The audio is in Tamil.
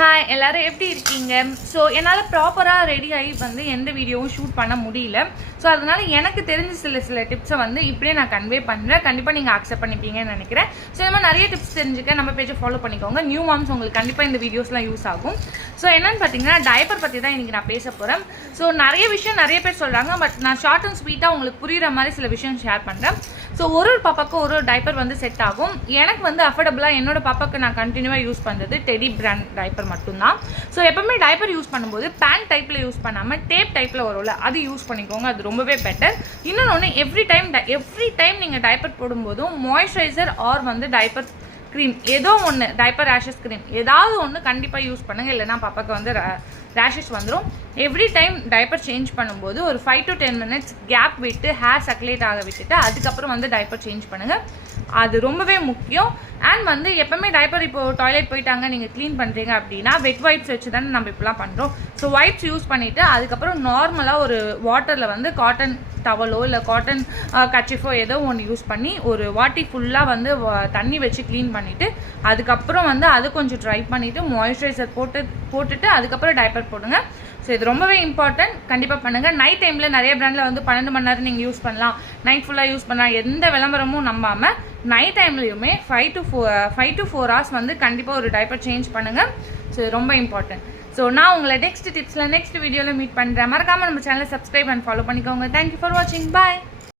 ஹாய் எல்லாரும் எப்படி இருக்கீங்க? ஸோ என்னால் ப்ராப்பராக ரெடி ஆகி வந்து எந்த வீடியோவும் ஷூட் பண்ண முடியல. ஸோ அதனால் எனக்கு தெரிஞ்ச சில டிப்ஸை வந்து இப்படியே நான் கன்வே பண்ணுறேன். கண்டிப்பாக நீங்கள் அக்செப்ட் பண்ணிப்பீங்கன்னு நினைக்கிறேன். ஸோ இந்த மாதிரி நிறைய டிப்ஸ் தெரிஞ்சுக்க நம்ம பேஜை ஃபாலோ பண்ணிக்கோங்க. நியூ மாம்ஸ் உங்களுக்கு கண்டிப்பாக இந்த வீடியோஸ்லாம் யூஸ் ஆகும். ஸோ என்னென்னு பார்த்தீங்கன்னா டைப்பர் பற்றி தான் இன்றைக்கி நான் பேச போகிறேன். ஸோ நிறைய விஷயம் நிறைய பேர் சொல்கிறாங்க, பட் நான் ஷார்ட் அண்ட் ஸ்வீட்டாக உங்களுக்கு புரிகிற மாதிரி சில விஷயம் ஷேர் பண்ணுறேன். ஸோ ஒரு பாப்பாவுக்கும் ஒரு டைப்பர் வந்து செட் ஆகும். எனக்கு வந்து அஃபோர்டபுளாக என்னோட பாப்பாவுக்கு நான் கண்டினியூவாக யூஸ் பண்ணுறது டெடி பிராண்ட் டைப்பர் மட்டும்தான். ஸோ எப்பவுமே டைப்பர் யூஸ் பண்ணும்போது பேண்ட் டைப்பில் யூஸ் பண்ணாமல் டேப் டைப்பில் வரும்ல, அது யூஸ் பண்ணிக்கோங்க. அது ரொம்பவே பெட்டர். இன்னொன்று எவ்ரி டைம் நீங்கள் டைப்பர் போடும்போதும் மாய்ஸ்சரைசர் ஆர் வந்து டைப்பர் க்ரீம் ஏதோ ஒன்று, டைப்பர் ரேஷஸ் க்ரீம் ஏதாவது ஒன்று கண்டிப்பாக யூஸ் பண்ணுங்கள். இல்லைனா பாப்பாவுக்கு வந்து ரேஷஸ் வந்துடும். எவ்ரி டைம் டைப்பர் சேஞ்ச் பண்ணும்போது ஒரு 5 to 10 minutes கேப் விட்டு ஹேர் சர்க்குலேட் ஆக விட்டுட்டு அதுக்கப்புறம் வந்து டைப்பர் சேஞ்ச் பண்ணுங்கள். அது ரொம்பவே முக்கியம். அண்ட் வந்து எப்பவுமே டைப்பர் இப்போது டாய்லெட் போயிட்டாங்க நீங்கள் க்ளீன் பண்ணுறீங்க அப்படின்னா வெட் வைப்ஸ் வச்சு தானே நம்ம இப்போலாம் பண்ணுறோம். ஸோ வைப்ஸ் யூஸ் பண்ணிவிட்டு அதுக்கப்புறம் நார்மலாக ஒரு வாட்டரில் வந்து காட்டன் டவலோ இல்லை காட்டன் கர்ச்சீஃபோ ஏதோ ஒன்று யூஸ் பண்ணி ஒரு வாட்டி ஃபுல்லாக வந்து தண்ணி வச்சு க்ளீன் பண்ணிவிட்டு அதுக்கப்புறம் வந்து அது கொஞ்சம் ட்ரை பண்ணிவிட்டு மாய்ஸ்சரைசர் போட்டுட்டு அதுக்கப்புறம் டைப்பர் போடுங்க. ஸோ இது ரொம்பவே இம்பார்ட்டன்ட். கண்டிப்பாக பண்ணுங்கள். நைட் டைமில் நிறைய பிராண்டில் வந்து 12 மணி நேரம் நீங்கள் யூஸ் பண்ணலாம், நைட் ஃபுல்லாக யூஸ் பண்ணலாம், எந்த விளம்பரமும் நம்பாமல் நைட் டைம்லையுமே 5 to 4 hours வந்து கண்டிப்பாக ஒரு டைப்பர் சேஞ்ச் பண்ணுங்கள். ஸோ இது ரொம்ப இம்பார்ட்டன்ட். ஸோ நான் உங்களை நெக்ஸ்ட் வீடியோவில் மீட் பண்ணுறேன். மறக்காமல் நம்ம சேனலை சப்ஸ்கிரைப் அண்ட் ஃபாலோ பண்ணிக்கோங்க. தேங்க்யூ ஃபார் வாட்சிங். பாய்.